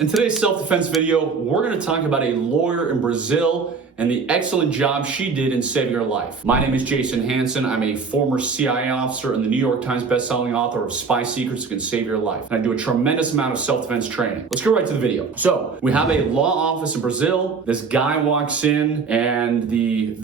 In today's self-defense video, we're going to talk about a lawyer in Brazil and the excellent job she did in saving her life. My name is Jason Hanson. I'm a former CIA officer and the New York Times bestselling author of Spy Secrets That Can Save Your Life. And I do a tremendous amount of self-defense training. Let's go right to the video. So we have a law office in Brazil. This guy walks in and the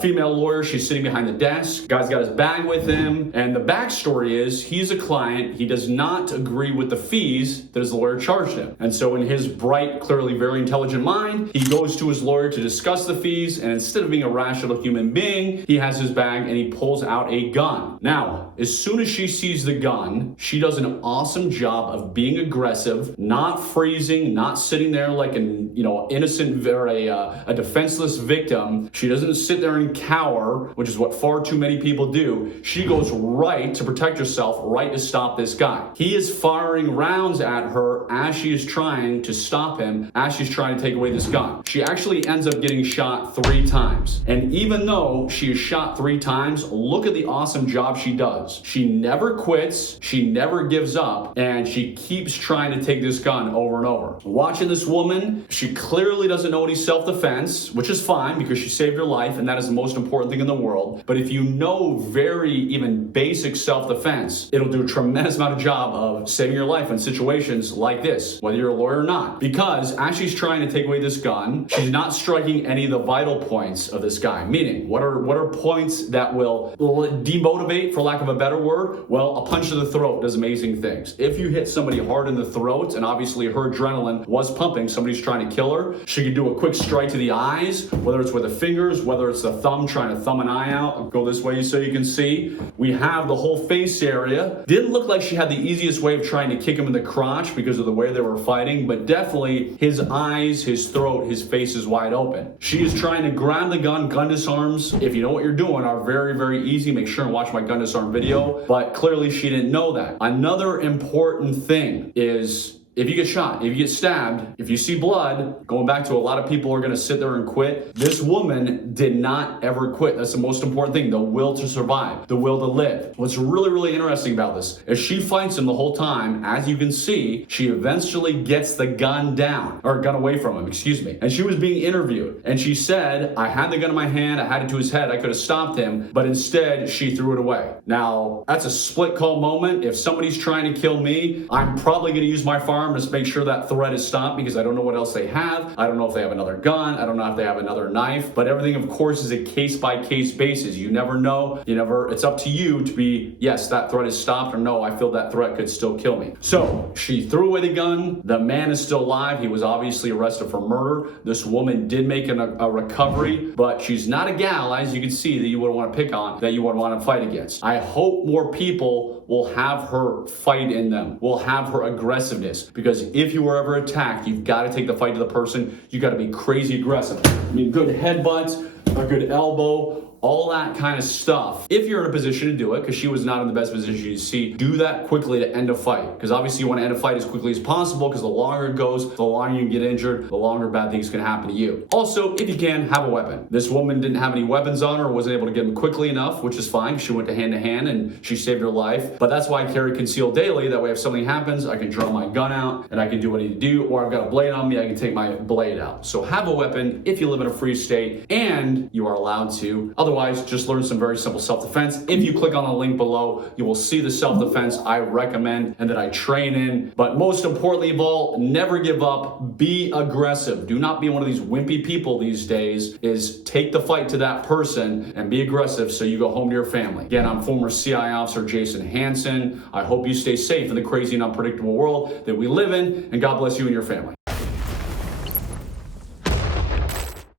female lawyer, she's sitting behind the desk. Guy's got his bag with him. And the backstory is he's a client. He does not agree with the fees that his lawyer charged him. And so in his bright, clearly very intelligent mind, he goes to his lawyer to discuss the fees, and instead of being a rational human being, he has his bag and he pulls out a gun. Now, as soon as she sees the gun, she does an awesome job of being aggressive, not freezing, not sitting there like an innocent or a defenseless victim. She doesn't sit there and cower, which is what far too many people do. She goes right to protect herself, right to stop this guy. He is firing rounds at her as she is trying to stop him, as she's trying to take away this gun. She actually ends up getting shot 3 times. And even though she is shot 3 times, look at the awesome job she does. She never quits, she never gives up, and she keeps trying to take this gun over and over. Watching this woman, she clearly doesn't know any self-defense, which is fine because she saved her life, and that is the most important thing in the world. But if you know very even basic self-defense, it'll do a tremendous amount of job of saving your life in situations like this, whether you're a lawyer or not. Because as she's trying to take away this gun, she's not striking any of the vital points of this guy. Meaning, what are points that will demotivate, for lack of a better word? Well, a punch to the throat does amazing things. If you hit somebody hard in the throat, and obviously her adrenaline was pumping, somebody's trying to kill her, she can do a quick strike to the eyes, whether it's with the fingers, whether it's the thumb, trying to thumb an eye out. I'll go this way so you can see. We have the whole face area. Didn't look like she had the easiest way of trying to kick him in the crotch because of the way they were fighting, but definitely his eyes, his throat, his face is wide open. She is trying to grab the gun. Gun disarms, if you know what you're doing, are very, very easy. Make sure and watch my gun disarm video, but clearly she didn't know that. Another important thing is, if you get shot, if you get stabbed, if you see blood, going back to a lot of people are gonna sit there and quit. This woman did not ever quit. That's the most important thing, the will to survive, the will to live. What's really, really interesting about this is she fights him the whole time. As you can see, she eventually gets the gun down, or gun away from him, excuse me. And she was being interviewed, and she said, I had the gun in my hand, I had it to his head, I could have stopped him, but instead she threw it away. Now, that's a split call moment. If somebody's trying to kill me, I'm probably gonna use my firearm to make sure that threat is stopped because I don't know what else they have. I don't know if they have another gun. I don't know if they have another knife, but everything of course is a case-by-case basis. You never know. It's up to you to be, yes, that threat is stopped, or no, I feel that threat could still kill me. So she threw away the gun. The man is still alive. He was obviously arrested for murder. This woman did make a recovery, but she's not a gal, as you can see, that you would want to pick on, that you would want to fight against. I hope more people will have her fight in them, will have her aggressiveness, because if you were ever attacked, you've got to take the fight to the person. You got to be crazy aggressive. I mean, good headbutts, a good elbow, all that kind of stuff. If you're in a position to do it, because she was not in the best position to see, do that quickly to end a fight. Because obviously you want to end a fight as quickly as possible, because the longer it goes, the longer you get injured, the longer bad things can happen to you. Also, if you can, have a weapon. This woman didn't have any weapons on her, wasn't able to get them quickly enough, which is fine. She went to hand and she saved her life. But that's why I carry concealed daily. That way if something happens, I can draw my gun out and I can do what I need to do, or I've got a blade on me, I can take my blade out. So have a weapon if you live in a free state and you are allowed to. Otherwise, just learn some very simple self-defense. If you click on the link below, you will see the self-defense I recommend and that I train in. But most importantly of all, never give up. Be aggressive. Do not be one of these wimpy people these days. Is take the fight to that person and be aggressive so you go home to your family. Again, I'm former CIA officer Jason Hanson. I hope you stay safe in the crazy and unpredictable world that we live in, and God bless you and your family.